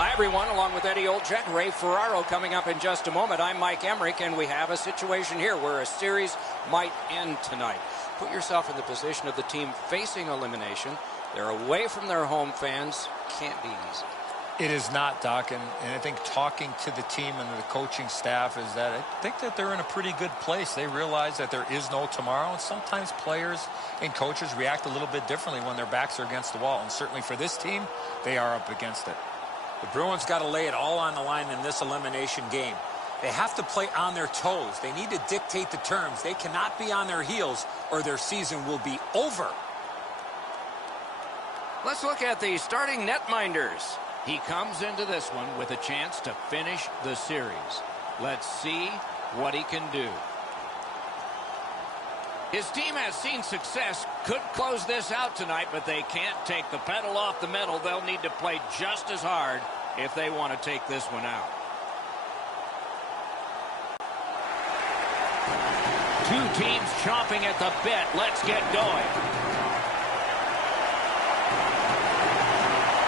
Hi, everyone. Along with Eddie Olczyk, Ray Ferraro coming up in just a moment. I'm Mike Emmerich, and we have a situation here where a series might end tonight. Put yourself in the position of the team facing elimination. They're away from their home fans. Can't be easy. It is not, Doc, and I think talking to the team and the coaching staff is that I think that they're in a pretty good place. They realize that there is no tomorrow, and sometimes players and coaches react a little bit differently when their backs are against the wall, and certainly for this team, they are up against it. The Bruins got to lay it all on the line in this elimination game. They have to play on their toes. They need to dictate the terms. They cannot be on their heels or their season will be over. Let's look at the starting netminders. He comes into this one with a chance to finish the series. Let's see what he can do. His team has seen success, could close this out tonight, but they can't take the pedal off the metal. They'll need to play just as hard if they want to take this one out. Two teams chomping at the bit. Let's get going.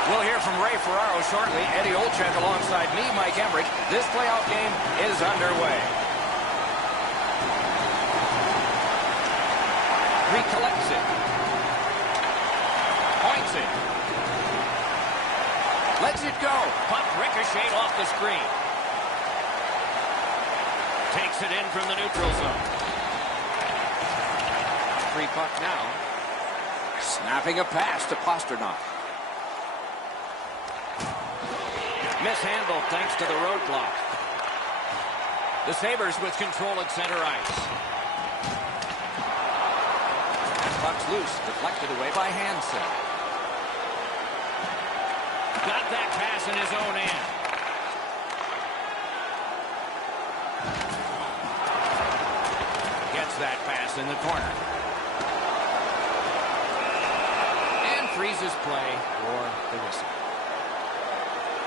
We'll hear from Ray Ferraro shortly. Eddie Olczyk alongside me, Mike Emmerich. This playoff game is underway. Recollects it. Points it. Lets it go. Puck ricocheted off the screen. Takes it in from the neutral zone. Free puck now. Snapping a pass to Pasternak. Mishandled thanks to the roadblock. The Sabres with control at center ice. Puck's loose, deflected away by Hansen. Got that pass in his own end. Gets that pass in the corner. And freezes play for the whistle.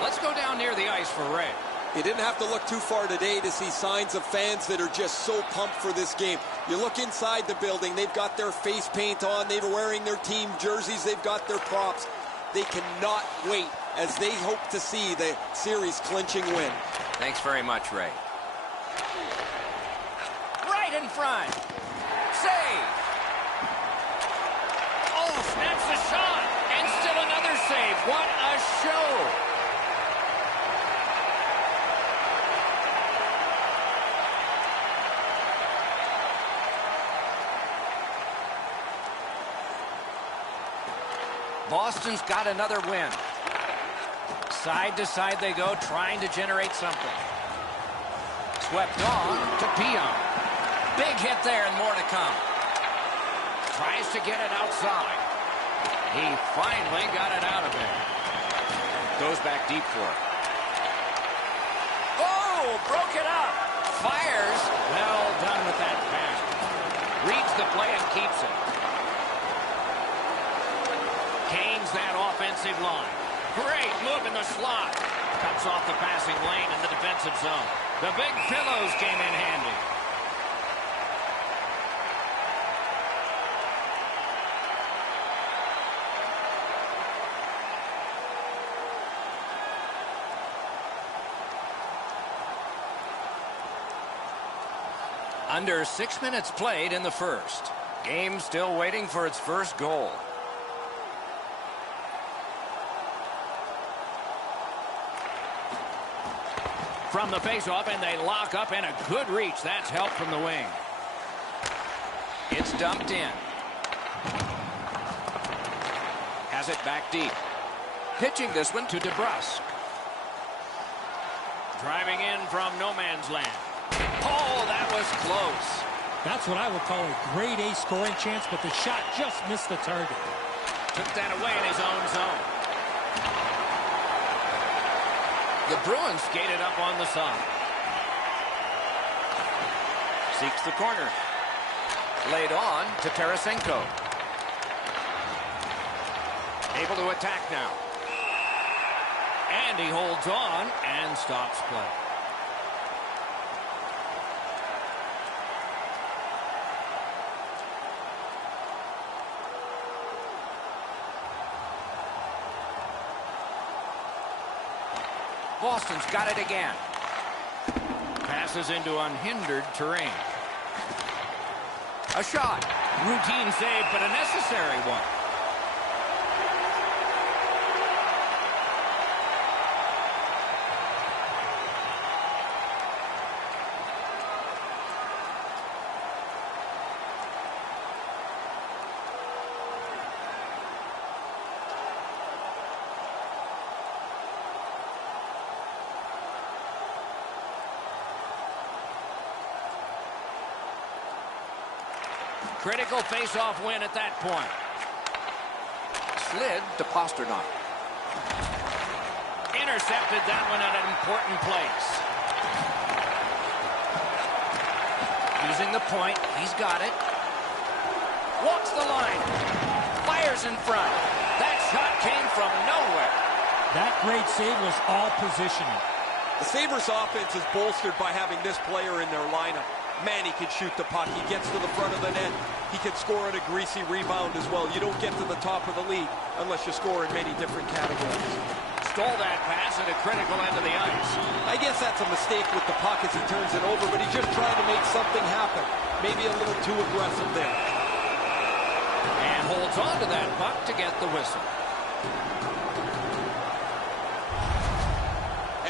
Let's go down near the ice for Ray. You didn't have to look too far today to see signs of fans that are just so pumped for this game. You look inside the building, they've got their face paint on, they're wearing their team jerseys, they've got their props. They cannot wait as they hope to see the series clinching win. Thanks very much, Ray. Right in front. Save. Oh, snaps the shot. And still another save. What a show. Boston's got another win. Side to side they go, trying to generate something. Swept on to Pion. Big hit there and more to come. Tries to get it outside. He finally got it out of there. Goes back deep for it. Oh, broke it up. Fires. Well done with that pass. Reads the play and keeps it. Canes that offensive line. Great move in the slot. Cuts off the passing lane in the defensive zone. The big pillows came in handy. Under 6 minutes played in the first. Game still waiting for its first goal. From the faceoff, and they lock up, and a good reach. That's help from the wing. It's dumped in. Has it back deep. Pitching this one to DeBrusk. Driving in from no man's land. Oh, that was close. That's what I would call a grade A scoring chance, but the shot just missed the target. Took that away in his own zone. The Bruins skated up on the side. Seeks the corner. Laid on to Tarasenko. Able to attack now. And he holds on and stops play. Boston's got it again. Passes into unhindered terrain. A shot. Routine save, but a necessary one. Critical face-off win at that point. Slid to Pasternak. Intercepted that one at an important place. Using the point. He's got it. Walks the line. Fires in front. That shot came from nowhere. That great save was all positioning. The Sabres offense is bolstered by having this player in their lineup. Man, he can shoot the puck. He gets to the front of the net. He can score on a greasy rebound as well. You don't get to the top of the league unless you score in many different categories. Stole that pass at a critical end of the ice. I guess that's a mistake with the puck as he turns it over, but he's just trying to make something happen. Maybe a little too aggressive there. And holds on to that puck to get the whistle.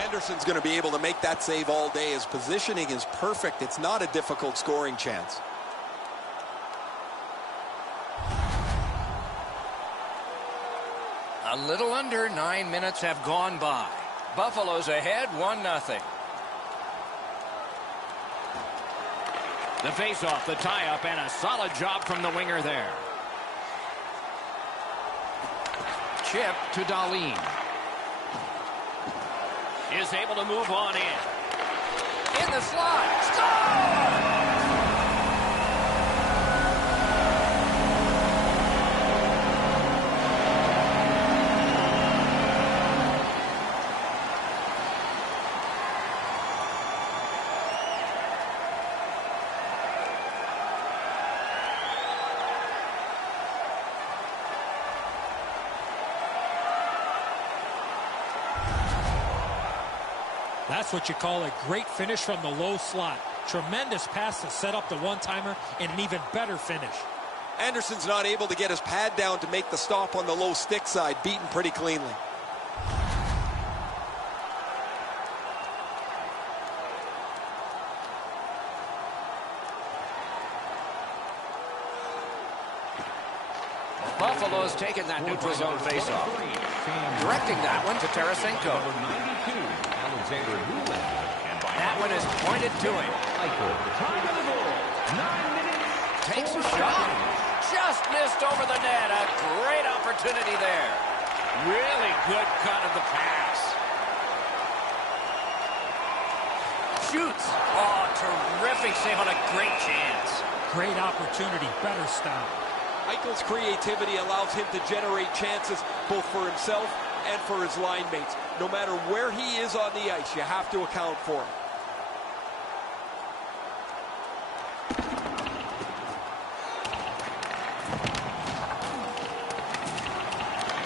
Anderson's going to be able to make that save all day. His positioning is perfect. It's not a difficult scoring chance. A little under 9 minutes have gone by. Buffalo's ahead 1-0. The face-off, the tie-up, and a solid job from the winger there. Chip to Dahlin. Is able to move on in. In the slot. Score! That's what you call a great finish from the low slot. Tremendous pass to set up the one-timer and an even better finish. Anderson's not able to get his pad down to make the stop on the low stick side. Beaten pretty cleanly. Buffalo's taken that neutral zone faceoff. Directing that one to Tarasenko. That one is pointed to him. Takes a shot. Just missed over the net. A great opportunity there. Really good cut of the pass. Shoots. Oh, terrific save on a great chance. Great opportunity. Better stop. Eichel's creativity allows him to generate chances both for himself and for his line mates. No matter where he is on the ice, you have to account for him.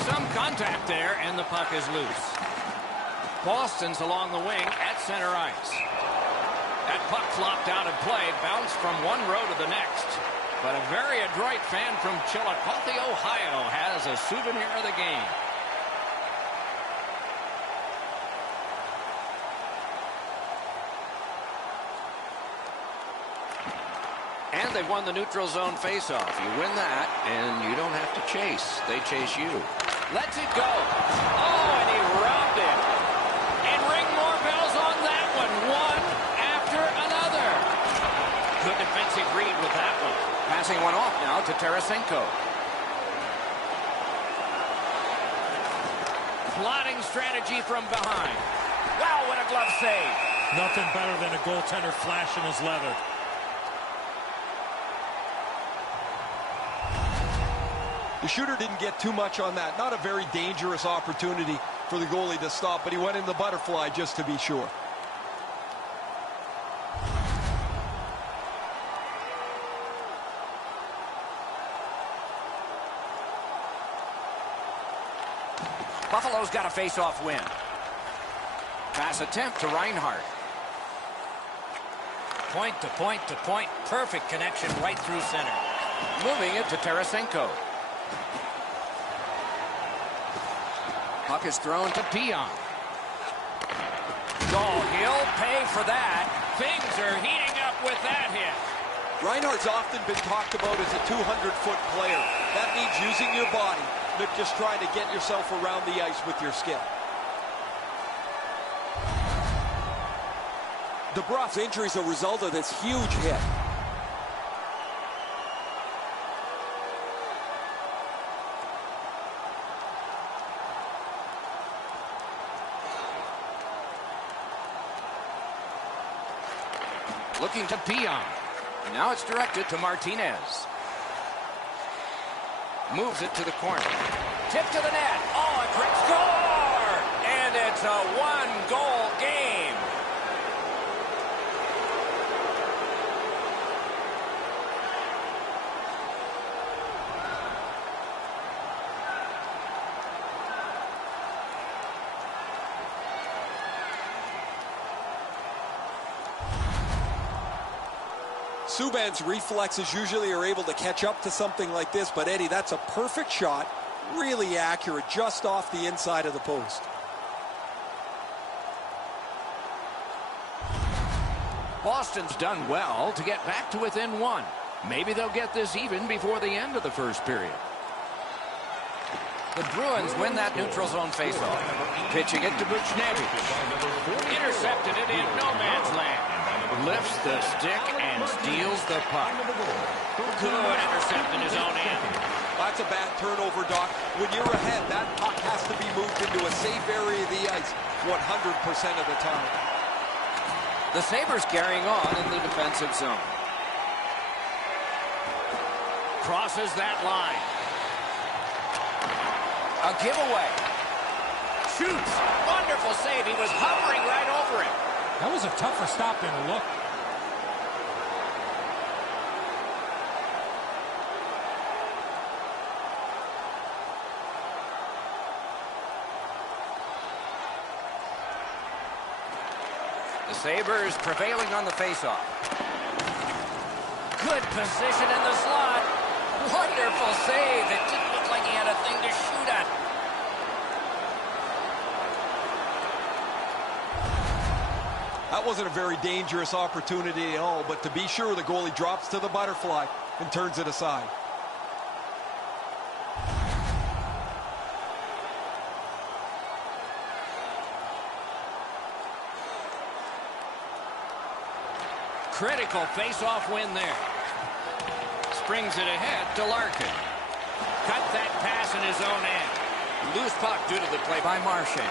Some contact there, and the puck is loose. Boston's along the wing at center ice. That puck flopped out of play, bounced from one row to the next. But a very adroit fan from Chillicothe, Ohio, has a souvenir of the game. And they won the neutral zone faceoff. You win that, and you don't have to chase. They chase you. Lets it go. Oh, and he robbed it. And ring more bells on that one. One after another. Good defensive read with that one. Passing one off now to Tarasenko. Plotting strategy from behind. Wow, what a glove save. Nothing better than a goaltender flashing his leather. The shooter didn't get too much on that. Not a very dangerous opportunity for the goalie to stop, but he went in the butterfly just to be sure. Buffalo's got a face-off win. Pass attempt to Reinhart. Point to point to point. Perfect connection right through center. Moving it to Tarasenko. Puck is thrown to Pion. Oh, he'll pay for that. Things are heating up with that hit. Reinhart's often been talked about as a 200-foot player. That means using your body, not just trying to get yourself around the ice with your skill. DeBruff's injury is a result of this huge hit. Looking to Pion. Now it's directed to Martinez. Moves it to the corner. Tip to the net. Oh, a quick score! And it's a one-goal game. Subban's reflexes usually are able to catch up to something like this, but Eddie, that's a perfect shot, really accurate, just off the inside of the post. Boston's done well to get back to within one. Maybe they'll get this even before the end of the first period. The Bruins win that neutral zone faceoff. Pitching it to Buchnevich. Intercepted it in no man's land. Lifts the stick and steals the puck. Good intercept in his own end. That's a bad turnover, Doc. When you're ahead, that puck has to be moved into a safe area of the ice 100% of the time. The Sabres carrying on in the defensive zone. Crosses that line. A giveaway. Shoots. Wonderful save. He was hovering right over it. That was a tougher stop than it looked. The Sabres prevailing on the faceoff. Good position in the slot. Wonderful save. It didn't look like he had a thing to shoot at. That wasn't a very dangerous opportunity at all, but to be sure, the goalie drops to the butterfly and turns it aside. Critical face-off win there. Springs it ahead to Larkin. Cut that pass in his own end. Loose puck due to the play by Marchand.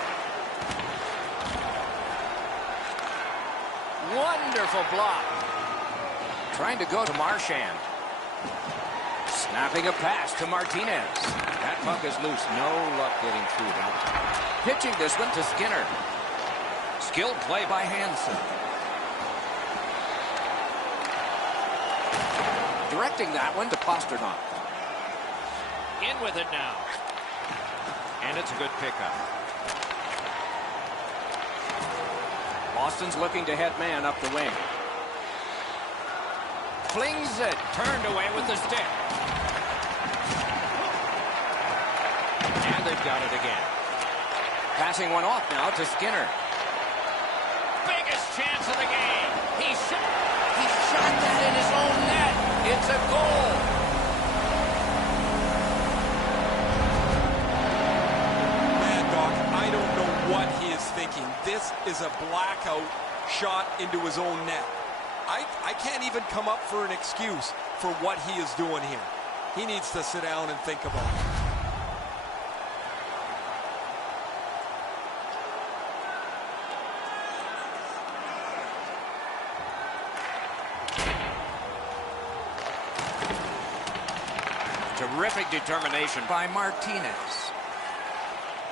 Wonderful block. Trying to go to Marchand. Snapping a pass to Martinez. That puck is loose. No luck getting through that time. Pitching this one to Skinner. Skilled play by Hansen. Directing that one to Pasternak. In with it now. And it's a good pickup. Boston's looking to head man up the wing. Flings it. Turned away with the stick. And they've got it again. Passing one off now to Skinner. Biggest chance of the game. He shot that in his own net. It's a goal. Man, Doc, I don't know what he is thinking. This is a blackout shot into his own net. I can't even come up for an excuse for what he is doing here. He needs to sit down and think about it. Terrific determination by Martinez.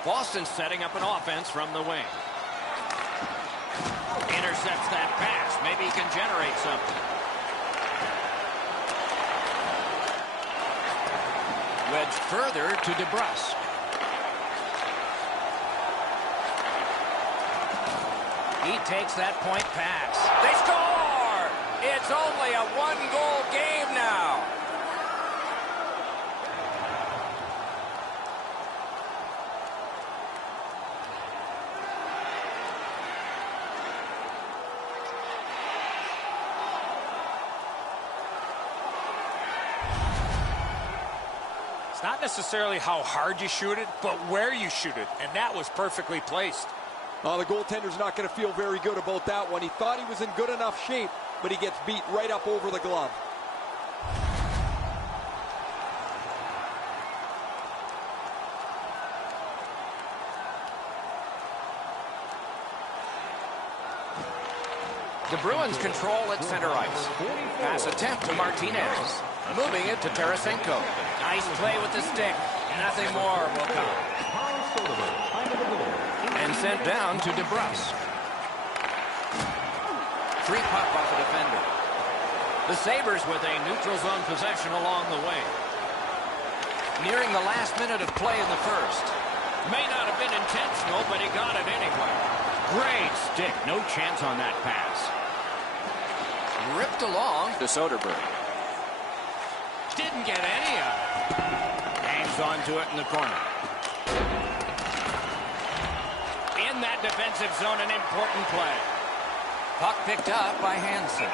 Boston setting up an offense from the wing. Intercepts that pass. Maybe he can generate something. Wedged further to DeBrusk. He takes that point pass. They score! It's only a one-goal game now. It's not necessarily how hard you shoot it, but where you shoot it, and that was perfectly placed. The goaltender's not going to feel very good about that one. He thought he was in good enough shape, but he gets beat right up over the glove. The Bruins control at center ice. Pass attempt to Martinez. Moving it to Tarasenko. Nice play with the stick. Nothing more will come. And sent down to DeBrusque. Free puck off a defender. The Sabres with a neutral zone possession along the way. Nearing the last minute of play in the first. May not have been intentional, but he got it anyway. Great stick. No chance on that pass. Ripped along to Soderberg. Didn't get any of it. Hangs onto it in the corner. In that defensive zone, an important play. Puck picked up by Hansen.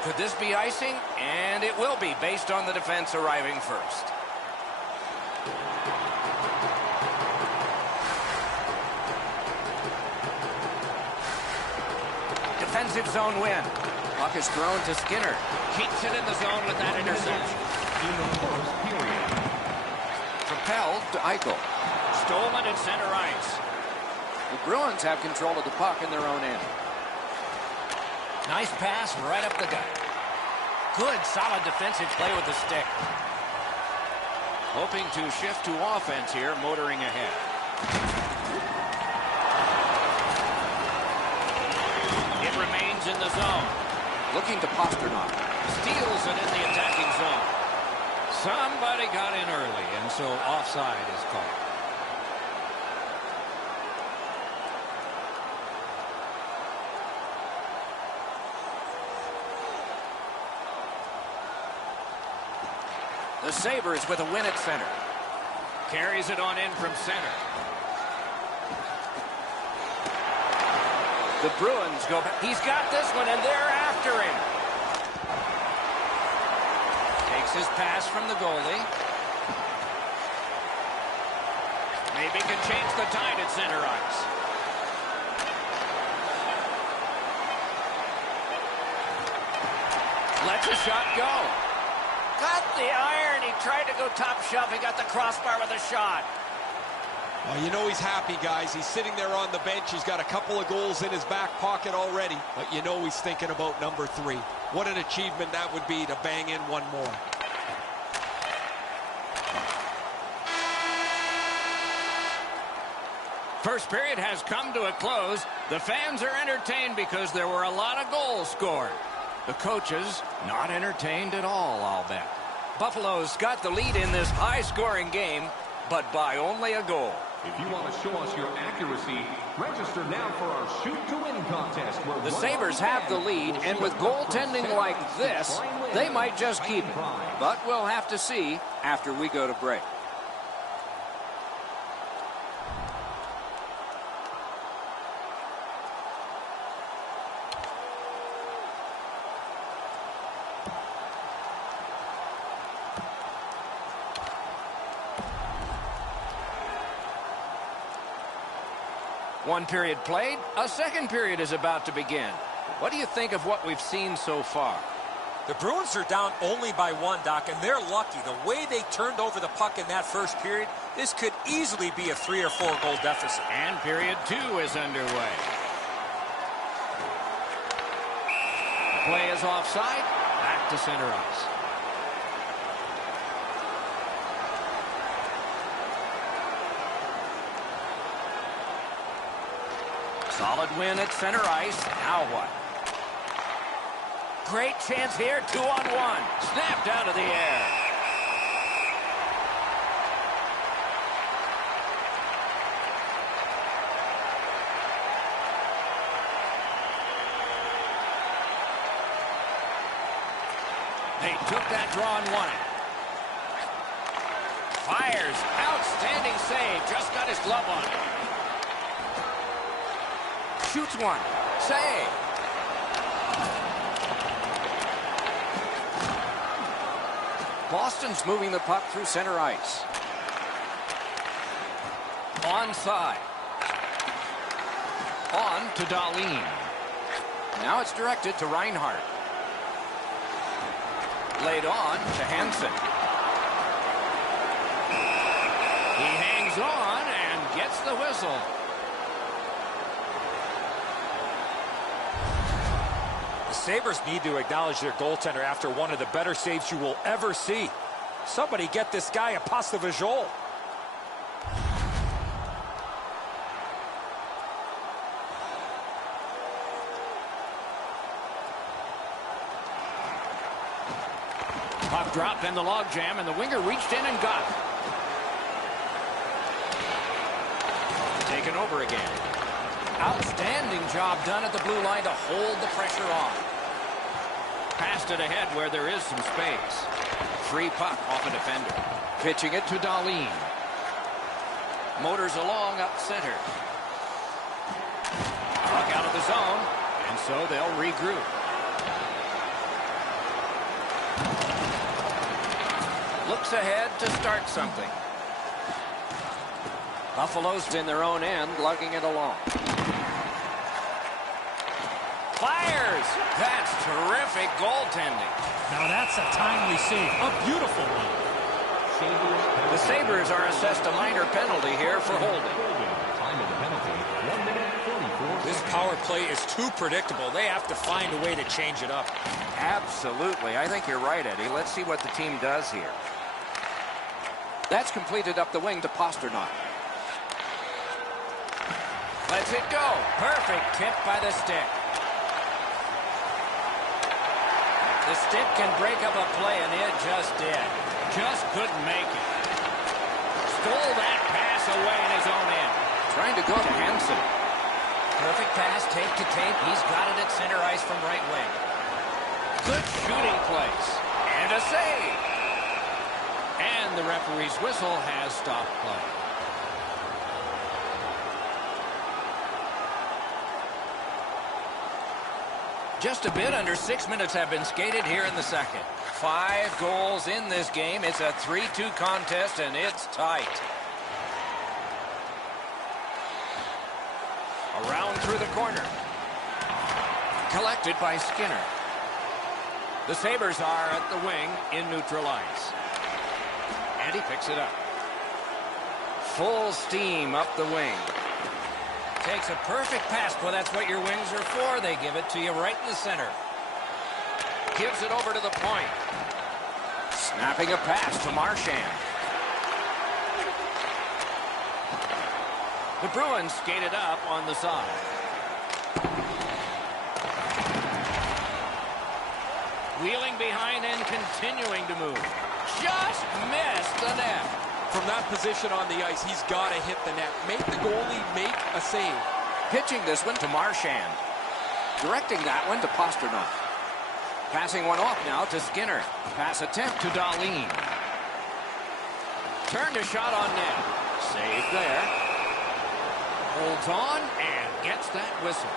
Could this be icing? And it will be, based on the defense arriving first. Defensive zone win. Puck is thrown to Skinner. Keeps it in the zone with that interception. In the first period. Propelled to Eichel. Stolen at center ice. The Bruins have control of the puck in their own end. Nice pass right up the gut. Good, solid defensive play with the stick. Hoping to shift to offense here, motoring ahead. It remains in the zone. Looking to Pasternak. Steals it in the attacking zone. Somebody got in early, and so offside is called. The Sabres with a win at center. Carries it on in from center. The Bruins go back. He's got this one, and they're after him. Takes his pass from the goalie. Maybe can change the tide at center ice. Lets a shot go. Got the iron. He tried to go top shelf. He got the crossbar with a shot. Well, you know he's happy, guys. He's sitting there on the bench. He's got a couple of goals in his back pocket already. But you know he's thinking about number 3. What an achievement that would be to bang in one more. First period has come to a close. The fans are entertained because there were a lot of goals scored. The coaches not entertained at all, I'll bet. Buffalo's got the lead in this high-scoring game, but by only a goal. If you want to show us your accuracy, register now for our shoot-to-win contest. The Sabres have the lead, and with goaltending like this, they might just keep it. But we'll have to see after we go to break. One period played, a second period is about to begin. What do you think of what we've seen so far? The Bruins are down only by 1, Doc, and they're lucky. The way they turned over the puck in that first period, this could easily be a 3 or 4 goal deficit. And period 2 is underway. The play is offside, back to center ice. Solid win at center ice. Now what? Great chance here, 2-on-1. Snapped out of the air. They took that draw and won it. Fires. Outstanding save. Just got his glove on it. Shoots one. Save. Boston's moving the puck through center ice. Onside. On to Dahlin. Now it's directed to Reinhart. Laid on to Hansen. He hangs on and gets the whistle. The Sabres need to acknowledge their goaltender after one of the better saves you will ever see. Somebody get this guy a pasta visual. Puck dropped in the logjam, and the winger reached in and got it. Taken over again. Outstanding job done at the blue line to hold the pressure on. Passed it ahead where there is some space. Free puck off a defender. Pitching it to Dahlin. Motors along up center. Puck out of the zone, and so they'll regroup. Looks ahead to start something. Buffalo's in their own end, lugging it along. Fires! That's terrific goaltending. Now that's a timely save. A beautiful one. The Sabres are assessed a minor penalty here for holding. Time of the penalty, 1 minute, 44 This seconds. power play is too predictable. They have to find a way to change it up. Absolutely. I think you're right, Eddie. Let's see what the team does here. That's completed up the wing to Pasternak. Lets it go. Perfect tip by the stick. The stick can break up a play, and it just did. Just couldn't make it. Stole that pass away in his own end. Trying to go to Hansen. Perfect pass, tape to tape. He's got it at center ice from right wing. Good shooting place. And a save. And the referee's whistle has stopped play. Just a bit under 6 minutes have been skated here in the second. 5 goals in this game. It's a 3-2 contest, and it's tight. Around through the corner. Collected by Skinner. The Sabres are at the wing in neutral ice. And he picks it up. Full steam up the wing. Takes a perfect pass. Well, that's what your wings are for. They give it to you right in the center. Gives it over to the point. Snapping a pass to Marchand. The Bruins skated up on the side. Wheeling behind and continuing to move. Just missed the net. From that position on the ice, he's got to hit the net. Make the goalie make a save. Pitching this one to Marchand. Directing that one to Pasternak. Passing one off now to Skinner. Pass attempt to Dahlin. Turned a shot on net. Saved there. Holds on and gets that whistle.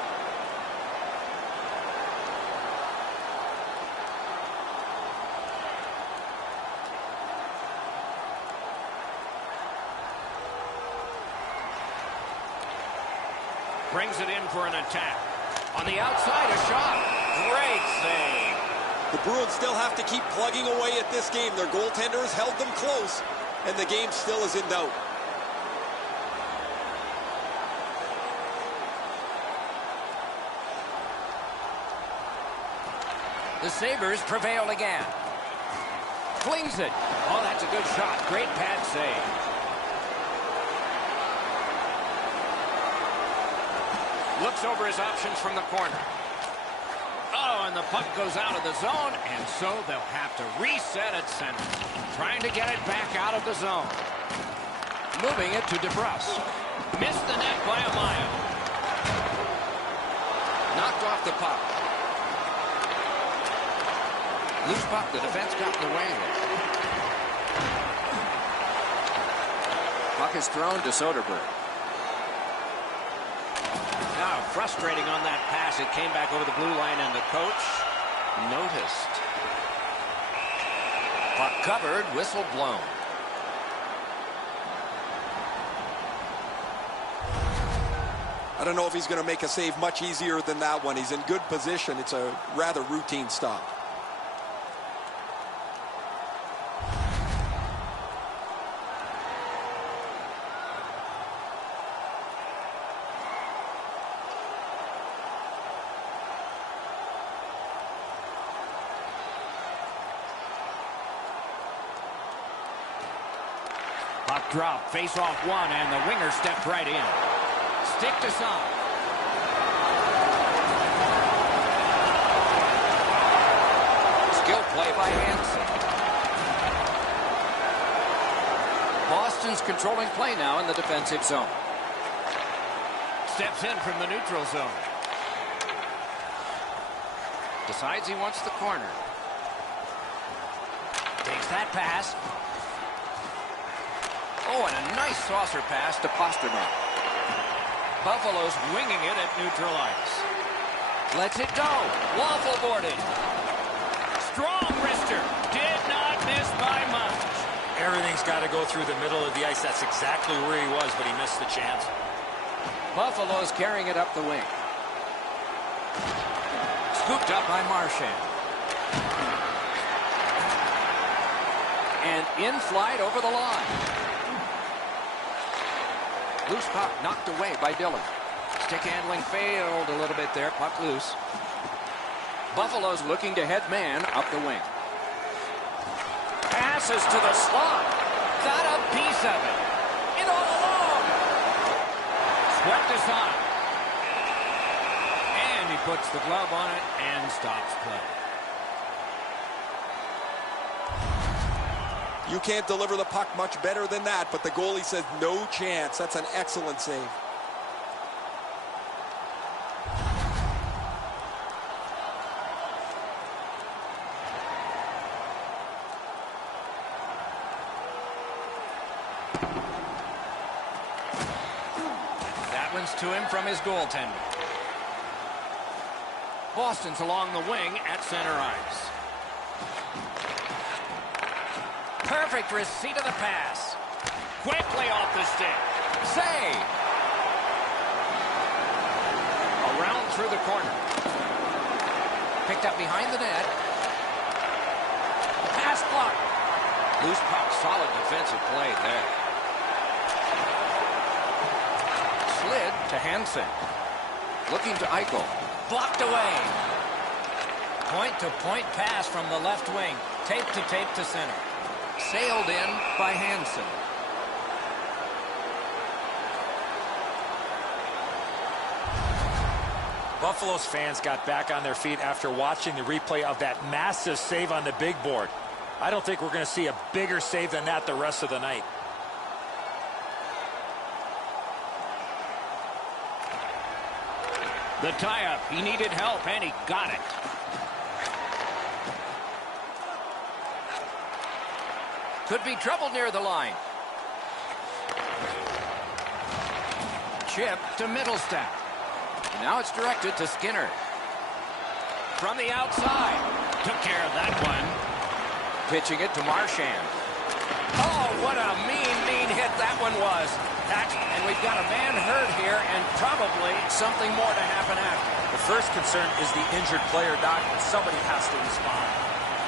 Brings it in for an attack. On the outside, a shot. Great save. The Bruins still have to keep plugging away at this game. Their goaltender has held them close, and the game still is in doubt. The Sabres prevail again. Flings it. Oh, that's a good shot. Great pad save. Looks over his options from the corner. Oh, and the puck goes out of the zone, and so they'll have to reset at center. Trying to get it back out of the zone. Moving it to DeBrusk. Missed the net by a mile. Knocked off the puck. Loose puck, the defense got in the way. Puck is thrown to Soderberg. Now frustrating on that pass. It came back over the blue line, and the coach noticed. Puck covered, whistle blown. I don't know if he's going to make a save much easier than that one. He's in good position. It's a rather routine stop. Puck drop, face off one, and the winger stepped right in. Stick to some. Skill play by Hansen. Boston's controlling play now in the defensive zone. Steps in from the neutral zone. Decides he wants the corner. Takes that pass. Oh, and a nice saucer pass to Pasternak. Buffalo's winging it at neutral ice. Lets it go. Waffle boarded. Strong wrister. Did not miss by much. Everything's got to go through the middle of the ice. That's exactly where he was, but he missed the chance. Buffalo's carrying it up the wing. Scooped up by Marchand. And in flight over the line. Loose puck knocked away by Dillon. Stick handling failed a little bit there. Puck loose. Buffalo's looking to head man up the wing. Passes to the slot. Got a piece of it. In all alone. Swept aside. And he puts the glove on it and stops play. You can't deliver the puck much better than that, but the goalie says no chance. That's an excellent save. That one's to him from his goaltender. Boston's along the wing at center ice. Perfect receipt of the pass. Quickly off the stick. Save. Around through the corner. Picked up behind the net. Pass block. Loose puck. Solid defensive play there. Slid to Hansen. Looking to Eichel. Blocked away. Point-to-point pass from the left wing. Tape to center. Sailed in by Hansen. Buffalo's fans got back on their feet after watching the replay of that massive save on the big board. I don't think we're going to see a bigger save than that the rest of the night. The tie-up. He needed help, and he got it. Could be trouble near the line. Chip to Middlestat. Now it's directed to Skinner. From the outside. Took care of that one. Pitching it to Marchand. Oh, what a mean hit that one was. And we've got a man hurt here and probably something more to happen after. The first concern is the injured player, Doc, and somebody has to respond.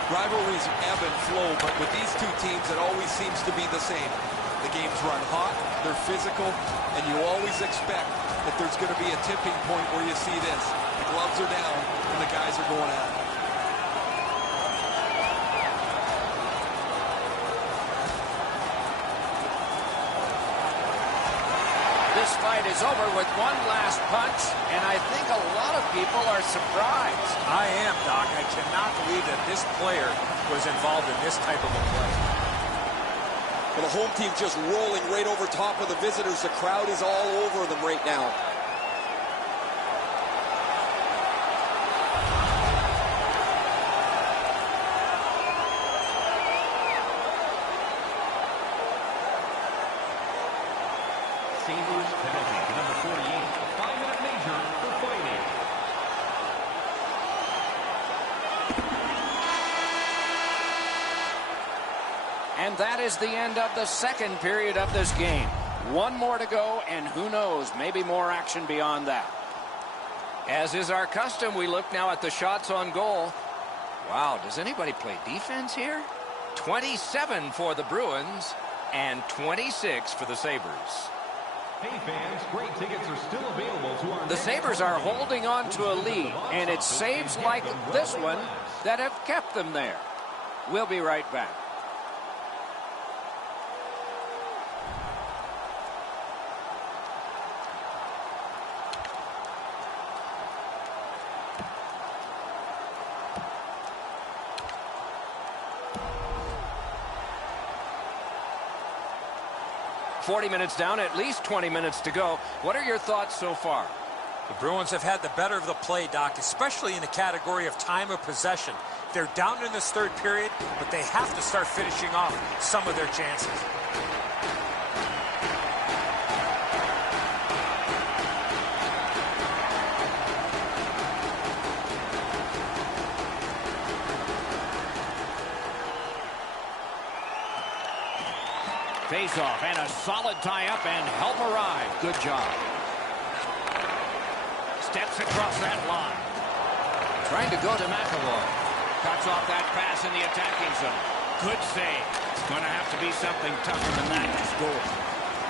Rivalries ebb and flow, but with these two teams, it always seems to be the same. The games run hot, they're physical, and you always expect that there's going to be a tipping point where you see this. The gloves are down, and the guys are going at it. This fight is over with one last punch, and I think a lot of people are surprised. I am, Doc. I cannot believe that this player was involved in this type of a play. Well, the home team just rolling right over top of the visitors. The crowd is all over them right now. First penalty to number 48, a 5-minute major for fighting. And that is the end of the second period of this game. One more to go, and who knows, maybe more action beyond that. As is our custom, we look now at the shots on goal. Wow, does anybody play defense here? 27 for the Bruins and 26 for the Sabres. Hey fans, great tickets are still available to our... The Sabres are holding on to a lead, and it's saves like this one that have kept them there. We'll be right back. $40 minutes down, at least 20 minutes to go. What are your thoughts so far? The Bruins have had the better of the play, Doc, especially in the category of time of possession. They're down in this third period, but they have to start finishing off some of their chances. Face-off and a solid tie-up and help arrive. Good job. Steps across that line. Trying to go to McAvoy. Cuts off that pass in the attacking zone. Good save. It's going to have to be something tougher than that to score.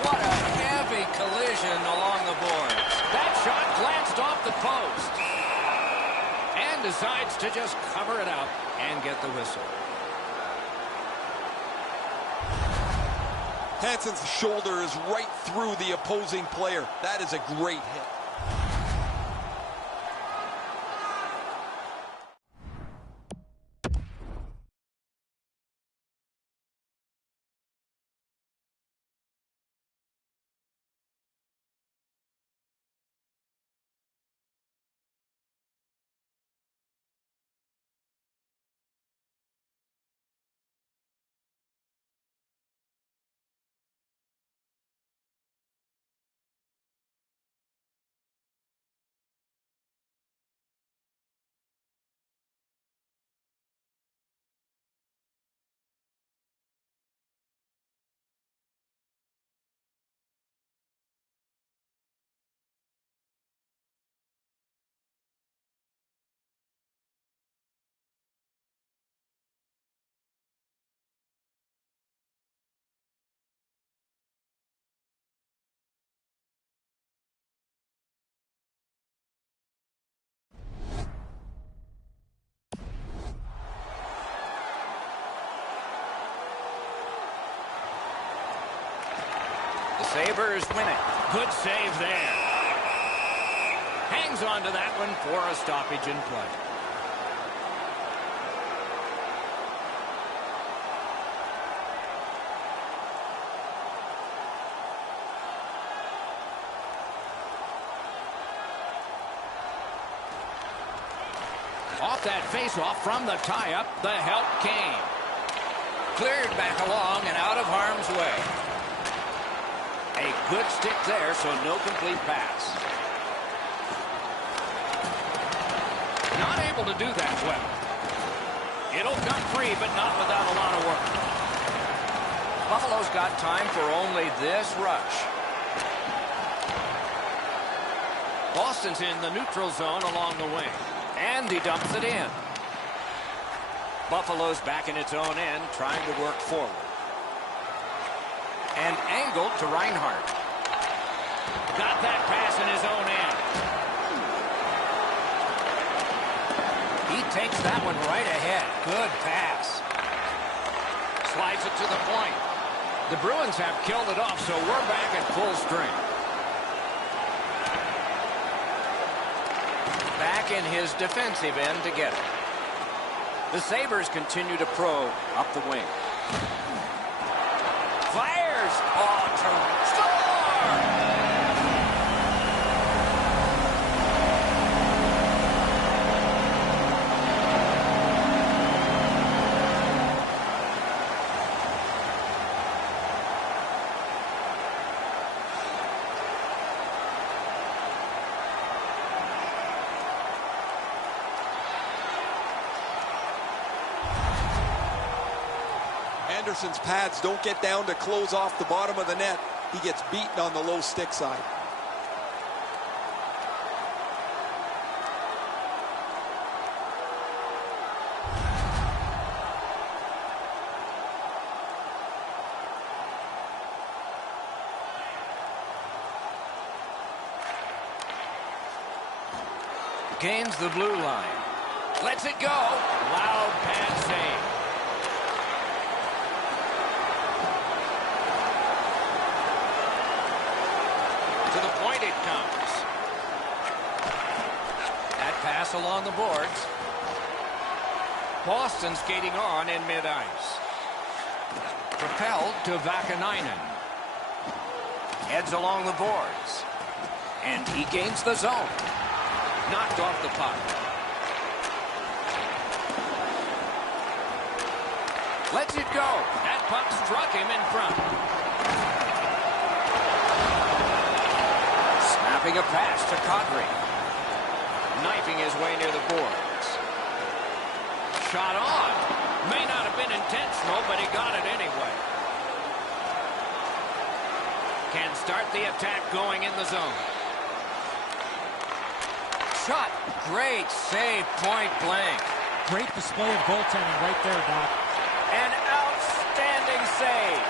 What a heavy collision along the boards. That shot glanced off the post. And decides to just cover it up and get the whistle. Hansen's shoulder is right through the opposing player. That is a great hit. The Sabres win it. Good save there. Hangs on to that one for a stoppage in play. Off that face-off from the tie-up, the help came. Cleared back along and out of harm's way. A good stick there, so no complete pass. Not able to do that well. It'll come free, but not without a lot of work. Buffalo's got time for only this rush. Boston's in the neutral zone along the wing. And he dumps it in. Buffalo's back in its own end, trying to work forward. And angled to Reinhart. Got that pass in his own end. He takes that one right ahead. Good pass. Slides it to the point. The Bruins have killed it off, so we're back at full strength. Back in his defensive end to get it. The Sabres continue to probe up the wing. Fires! Oh, score! Anderson's pads don't get down to close off the bottom of the net, he gets beaten on the low stick side. Gains the blue line. Lets it go. Loud pad save. To the point it comes. That pass along the boards. Boston skating on in mid-ice. Propelled to Vakanainen. Heads along the boards. And he gains the zone. Knocked off the puck. Lets it go. That puck struck him in front. Snapping a pass to Kadri. Knifing his way near the boards. Shot on. May not have been intentional, but he got it anyway. Can start the attack going in the zone. Shot. Great save, point blank. Great display of goaltending right there, Doc. An outstanding save.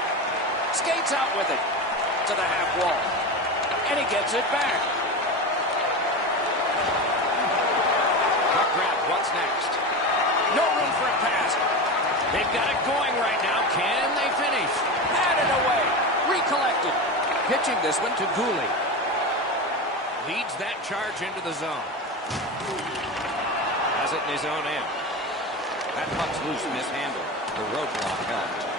Skates out with it to the half wall. And he gets it back. Puck grab, what's next? No room for a pass. They've got it going right now. Can they finish? Batted away. Recollected. Pitching this one to Gooley. Leads that charge into the zone. Has it in his own end. That puck's loose, mishandled. The roadblock helped.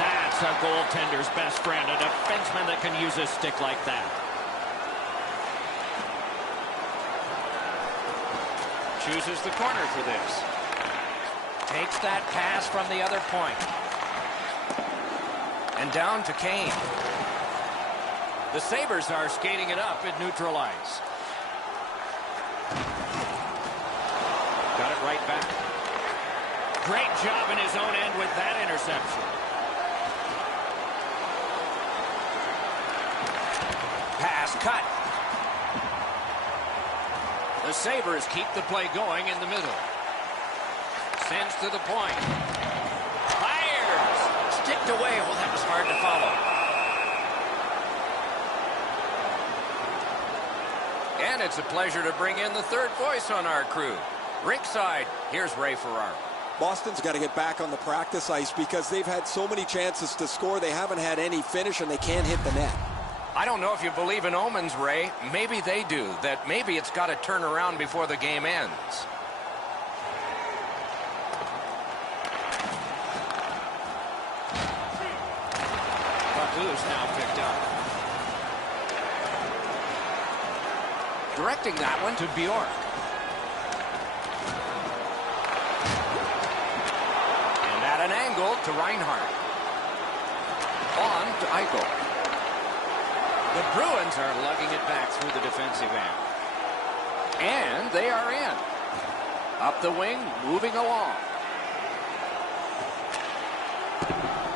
That's a goaltender's best friend, a defenseman that can use his stick like that. Chooses the corner for this. Takes that pass from the other point. And down to Kane. The Sabres are skating it up at neutral ice. Got it right back. Great job in his own end with that interception. Pass cut. The Sabres keep the play going in the middle. Sends to the point. Fires. Sticked away. Well, that was hard to follow. And it's a pleasure to bring in the third voice on our crew. Rinkside, here's Ray Ferraro. Boston's got to get back on the practice ice because they've had so many chances to score. They haven't had any finish, and they can't hit the net. I don't know if you believe in omens, Ray. Maybe they do. That maybe it's got to turn around before the game ends. Puck loose now picked up. Directing that one to Bjork. And at an angle to Reinhardt. On to Eichel. The Bruins are lugging it back through the defensive end. And they are in. Up the wing, moving along.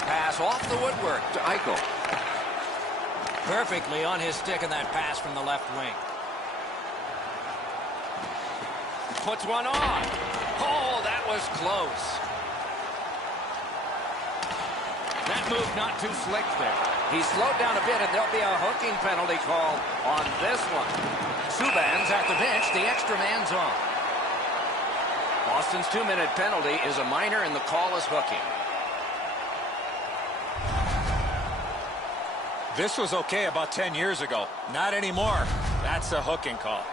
Pass off the woodwork to Eichel. Perfectly on his stick in that pass from the left wing. Puts one on. Oh, that was close. That move not too slick there. He slowed down a bit, and there'll be a hooking penalty call on this one. Subban's at the bench. The extra man's on. Boston's 2-minute penalty is a minor, and the call is hooking. This was okay about 10 years ago. Not anymore. That's a hooking call.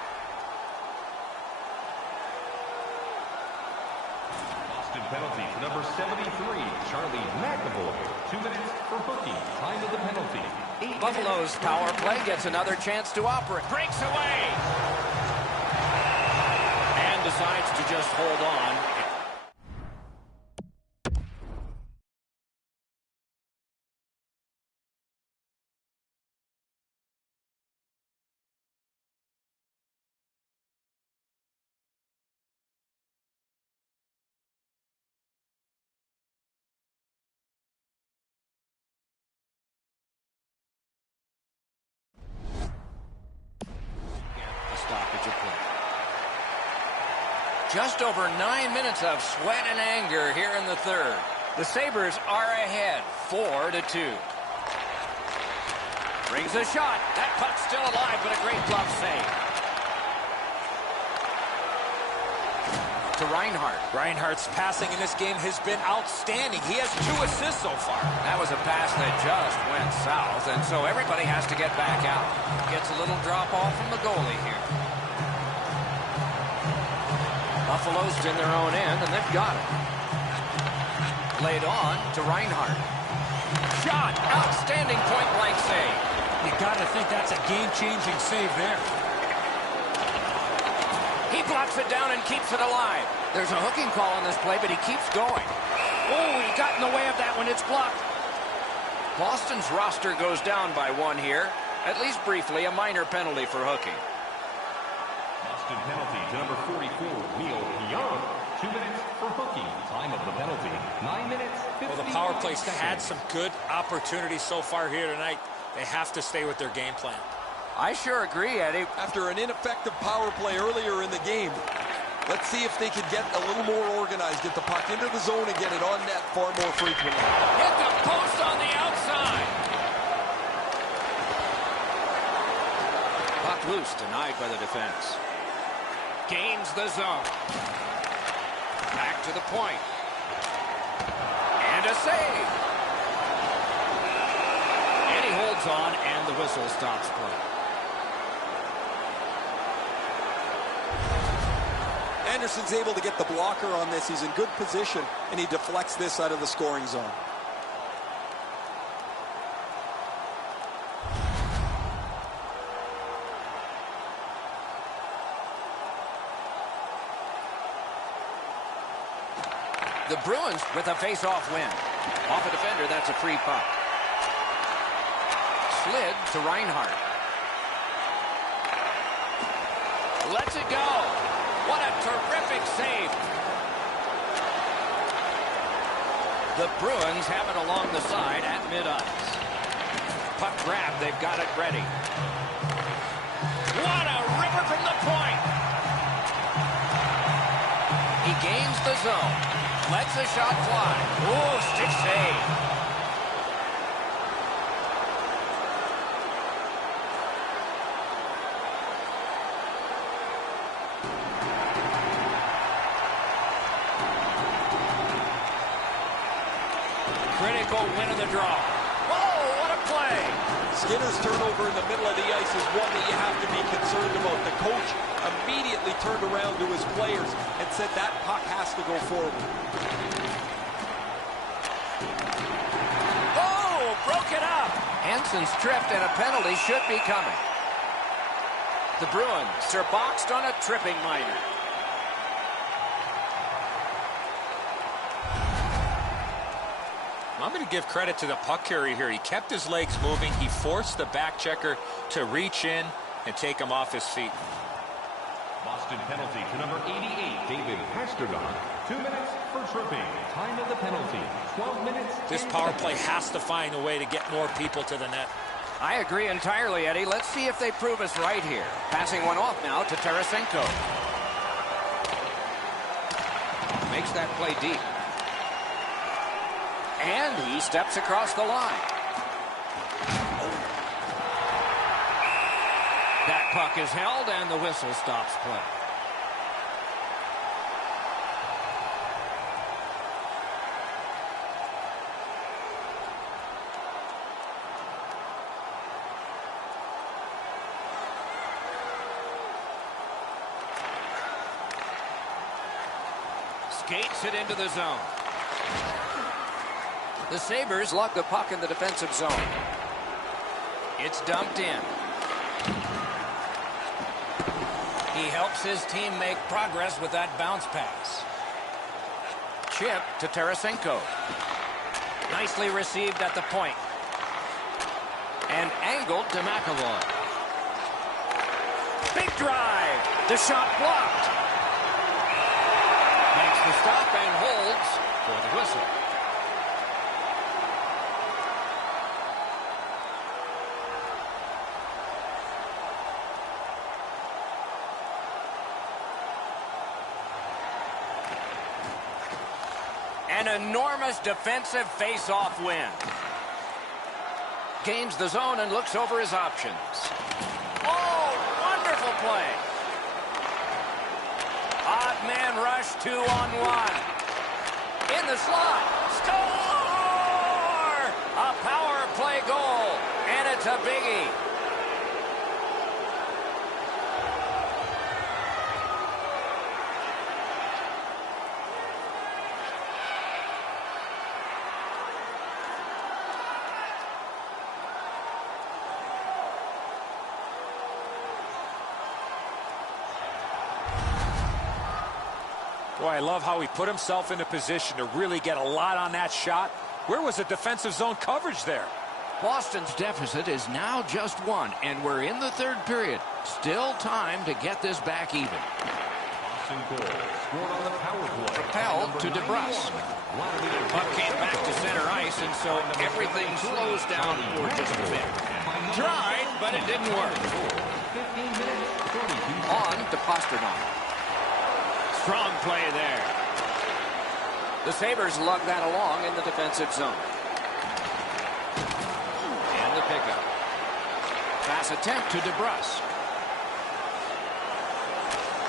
Penalty number 73, Charlie McAvoy. 2 minutes for hooking. Time of the penalty. Buffalo's power play gets another chance to operate. Breaks away. And decides to just hold on. Just over 9 minutes of sweat and anger here in the third. The Sabres are ahead, 4-2. Brings a shot. That puck's still alive, but a great glove save. To Reinhart. Reinhart's passing in this game has been outstanding. He has 2 assists so far. That was a pass that just went south, and so everybody has to get back out. Gets a little drop off from the goalie here. Buffalo's in their own end, and they've got it. Laid on to Reinhart. Shot! Outstanding point-blank save. You got to think that's a game-changing save there. He blocks it down and keeps it alive. There's a hooking call on this play, but he keeps going. Oh, he got in the way of that one. It's blocked. Boston's roster goes down by 1 here. At least briefly, a minor penalty for hooking. Boston penalty to number 44, Neil Young. 2 minutes for hooking. Time of the penalty, 9 minutes, 50 Well, the power play's had some good opportunities so far here tonight. They have to stay with their game plan. I sure agree, Eddie. After an ineffective power play earlier in the game, let's see if they can get a little more organized, get the puck into the zone and get it on net far more frequently. Hit the post on the outside. Puck loose, denied by the defense. Gains the zone. Back to the point. And a save. And he holds on, and the whistle stops play. Anderson's able to get the blocker on this. He's in good position, and he deflects this out of the scoring zone. The Bruins with a face-off win. Off a defender, that's a free puck. Slid to Reinhart. Lets it go. What a terrific save. The Bruins have it along the side at mid-ice. Puck grab, they've got it ready. What a ripper from the point. He gains the zone. Lets the shot fly. Oh, stick save. Critical win of the draw. Whoa, what a play. Skinner's turnover in the middle of the ice is one that you have to be concerned about. The coach immediately turned around to his players and said that puck has to go forward. Oh, broke it up. Hansen's tripped and a penalty should be coming. The Bruins are boxed on a tripping minor. I'm going to give credit to the puck carrier here. He kept his legs moving. He forced the back checker to reach in and take him off his feet. Boston penalty to number 88, David Pasternak. 2 minutes for tripping. Time of the penalty, 12 minutes. This power play has to find a way to get more people to the net. I agree entirely, Eddie. Let's see if they prove us right here. Passing one off now to Tarasenko. Makes that play deep. And he steps across the line. That puck is held, and the whistle stops play. Skates it into the zone. The Sabres lock the puck in the defensive zone. It's dumped in. He helps his team make progress with that bounce pass. Chip to Tarasenko. Nicely received at the point. And angled to McAvoy. Big drive. The shot blocked. Makes the stop and holds for the whistle. An enormous defensive face-off win. Gains the zone and looks over his options. Oh, wonderful play. Odd man rush, 2-on-1. In the slot. Score! A power play goal. And it's a biggie. Boy, I love how he put himself in a position to really get a lot on that shot. Where was the defensive zone coverage there? Boston's deficit is now just 1, and we're in the third period. Still time to get this back even. Boston goal scored on the power play. Propelled to DeBrus. Puck came back to center ice, and so everything slows down for just a bit. Tried, but it didn't work. 15 minutes, 32 On to Pasternak. Strong play there. The Sabres lug that along in the defensive zone. And the pickup. Pass attempt to DeBrus.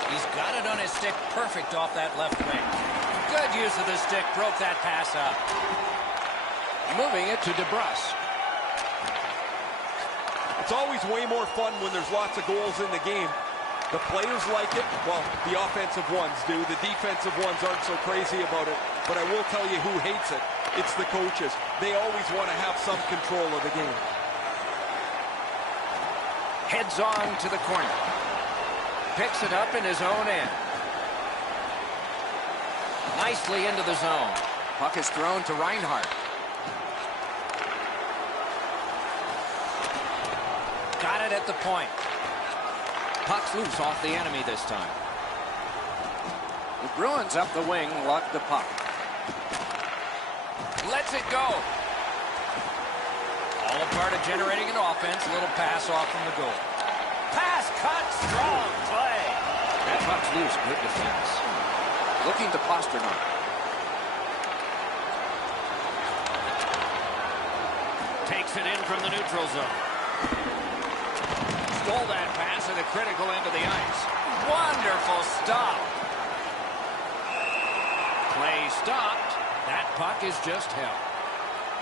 He's got it on his stick perfect off that left wing. Good use of the stick, broke that pass up. Moving it to DeBrus. It's always way more fun when there's lots of goals in the game. The players like it. Well, the offensive ones do. The defensive ones aren't so crazy about it. But I will tell you who hates it. It's the coaches. They always want to have some control of the game. Heads on to the corner. Picks it up in his own end. Nicely into the zone. Puck is thrown to Reinhart. Got it at the point. Puck's loose off the enemy this time. The Bruins up the wing luck the puck. Lets it go. All a part of generating an offense. A little pass off from the goal. Pass cut. Strong play. That puck's loose. Good defense. Looking to Pasternak. Takes it in from the neutral zone. Stole that pass at the critical end of the ice. Wonderful stop. Play stopped. That puck is just held.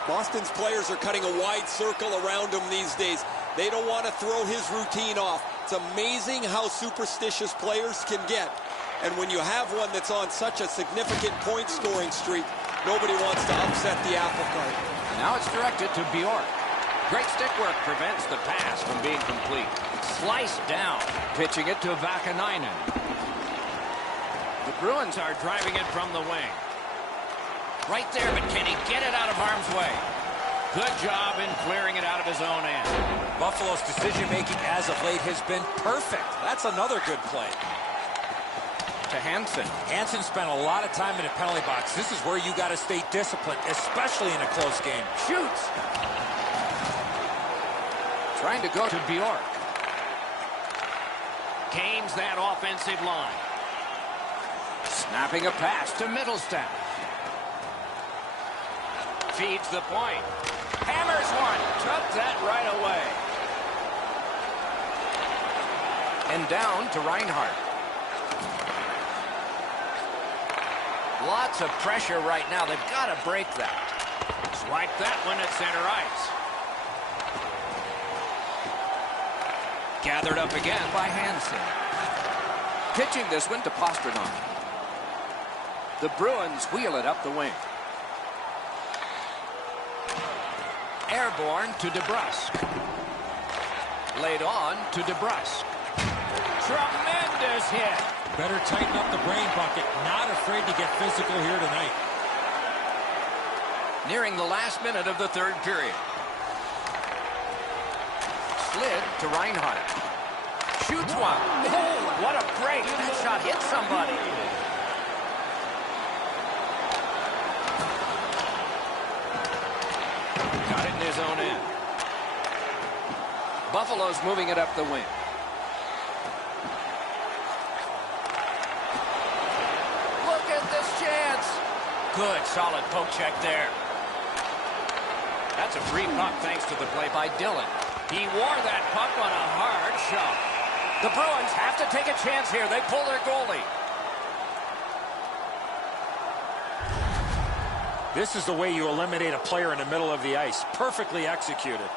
Boston's players are cutting a wide circle around him these days. They don't want to throw his routine off. It's amazing how superstitious players can get. And when you have one that's on such a significant point-scoring streak, nobody wants to upset the apple cart. Now it's directed to Bjork. Great stick work prevents the pass from being complete. Sliced down. Pitching it to Vakanainen. The Bruins are driving it from the wing. Right there, but can he get it out of harm's way? Good job in clearing it out of his own end. Buffalo's decision-making as of late has been perfect. That's another good play. To Hansen. Hansen spent a lot of time in the penalty box. This is where you got to stay disciplined, especially in a close game. Shoots. Trying to go to Bjork. Gains that offensive line. Snapping a pass to Middlestat. Feeds the point. Hammers one. Took that right away. And down to Reinhart. Lots of pressure right now. They've got to break that. Swipe that one at center ice. Gathered up again by Hansen. Pitching this one to Pasternak. The Bruins wheel it up the wing. Airborne to DeBrus. Laid on to DeBrus. Tremendous hit. Better tighten up the brain bucket. Not afraid to get physical here tonight. Nearing the last minute of the third period. Slid to Reinhart. Shoots one. Oh, what a break. That shot hit somebody. Got it in his own end. Buffalo's moving it up the wing. Look at this chance. Good, solid poke check there. That's a free puck thanks to the play by Dillon. He wore that puck on a hard shot. The Bruins have to take a chance here. They pull their goalie. This is the way you eliminate a player in the middle of the ice. Perfectly executed.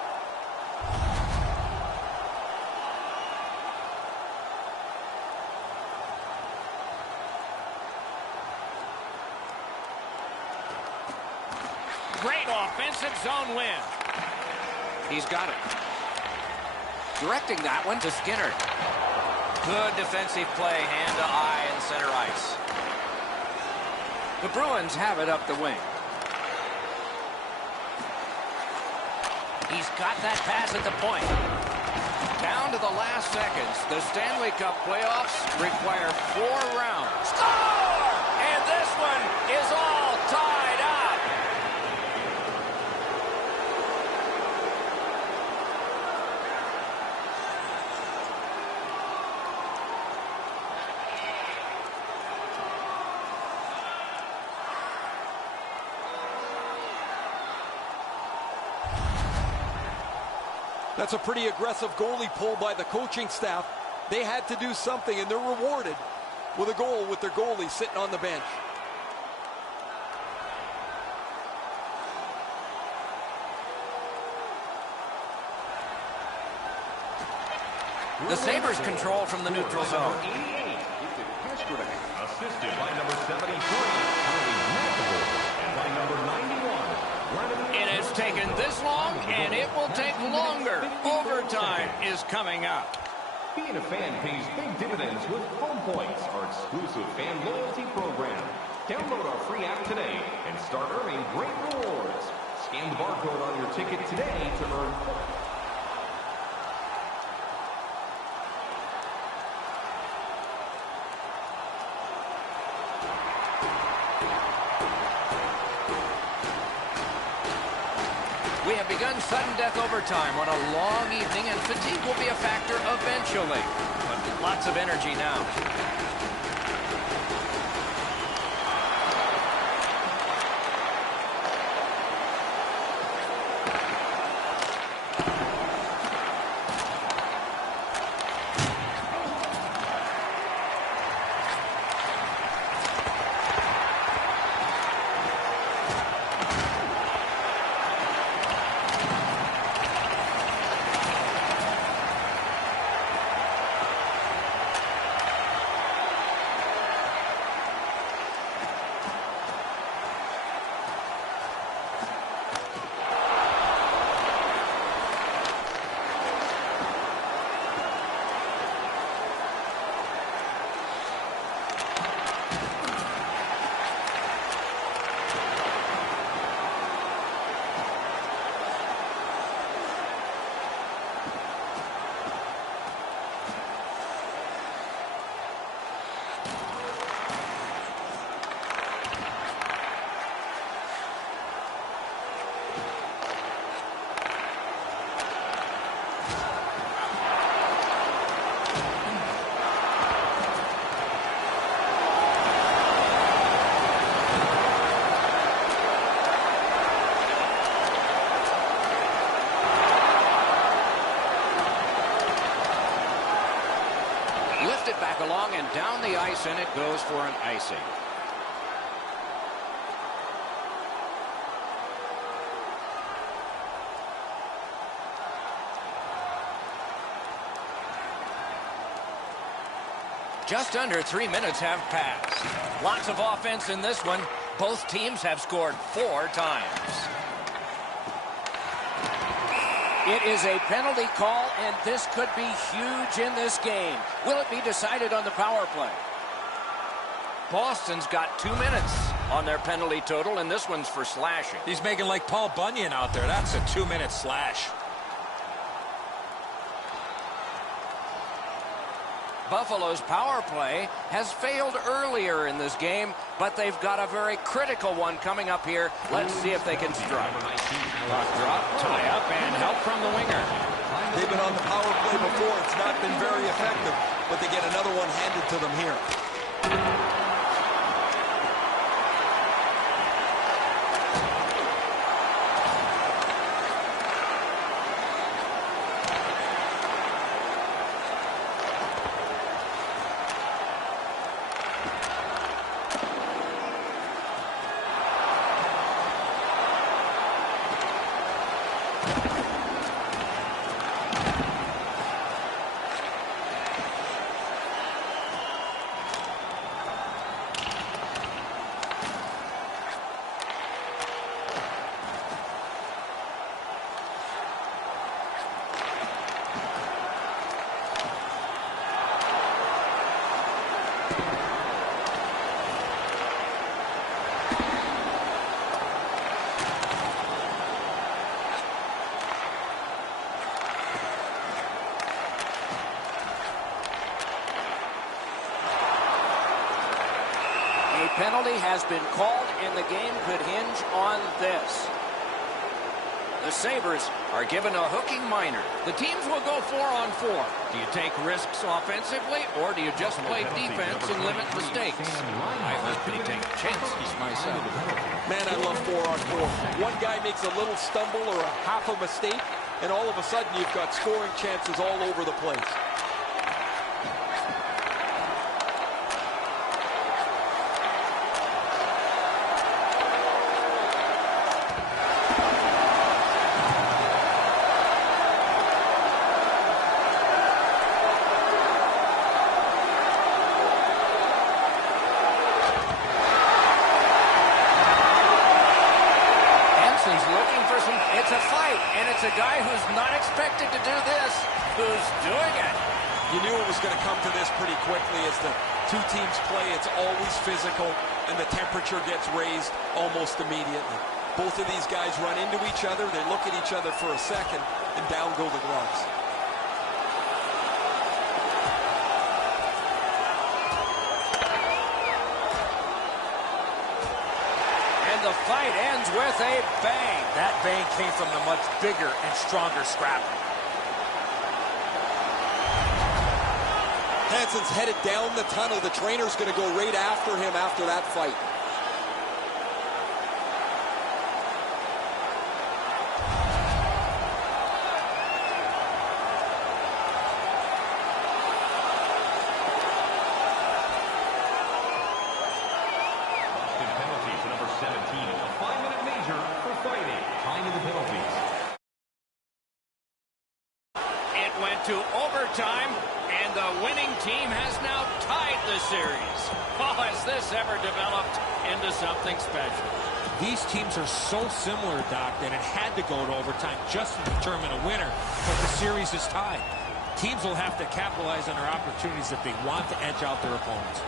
Great offensive zone win. He's got it. Directing that one to Skinner. Good defensive play, hand to eye in center ice. The Bruins have it up the wing. He's got that pass at the point. Down to the last seconds. The Stanley Cup playoffs require 4 rounds. Score! And this one is all tied up. That's a pretty aggressive goalie pull by the coaching staff. They had to do something, and they're rewarded with a goal with their goalie sitting on the bench. The Sabres control from the neutral zone. 88, assisted by number 73, Charlie McAvoy, and by number 91, It has taken this long, and it will take longer. Overtime is coming up. Being a fan pays big dividends with Home Points, our exclusive fan loyalty program. Download our free app today and start earning great rewards. Scan the barcode on your ticket today to earn points. We have begun sudden death overtime on a long evening, and fatigue will be a factor eventually. But lots of energy now. Lifted back along and down the ice, and it goes for an icing. Just under 3 minutes have passed. Lots of offense in this one. Both teams have scored 4 times. It is a penalty call, and this could be huge in this game. Will it be decided on the power play? Boston's got 2 minutes on their penalty total, and this one's for slashing. He's making like Paul Bunyan out there. That's a 2-minute slash. Buffalo's power play has failed earlier in this game, but they've got a very critical one coming up here. Let's see if they can strike. Puck drop, tie up, and help from the winger. They've been on the power play before. It's not been very effective, but they get another one handed to them here. penalty has been called, and the game could hinge on this. The Sabres are given a hooking minor. The teams will go 4-on-4. Do you take risks offensively, or do you just play defense and limit mistakes? I hope they take chances myself. Man, I love 4-on-4. One guy makes a little stumble or a half a mistake, and all of a sudden you've got scoring chances all over the place. It's a fight, and it's a guy who's not expected to do this, who's doing it. You knew it was going to come to this pretty quickly. As the two teams play, it's always physical, and the temperature gets raised almost immediately. Both of these guys run into each other, they look at each other for a second, and down go the gloves. The fight ends with a bang. That bang came from the much bigger and stronger scrap. Hansen's headed down the tunnel. The trainer's going to go right after him after that fight. To overtime, and the winning team has now tied the series. Oh, has this ever developed into something special? These teams are so similar, Doc, that it had to go to overtime just to determine a winner, but the series is tied. Teams will have to capitalize on their opportunities if they want to edge out their opponents.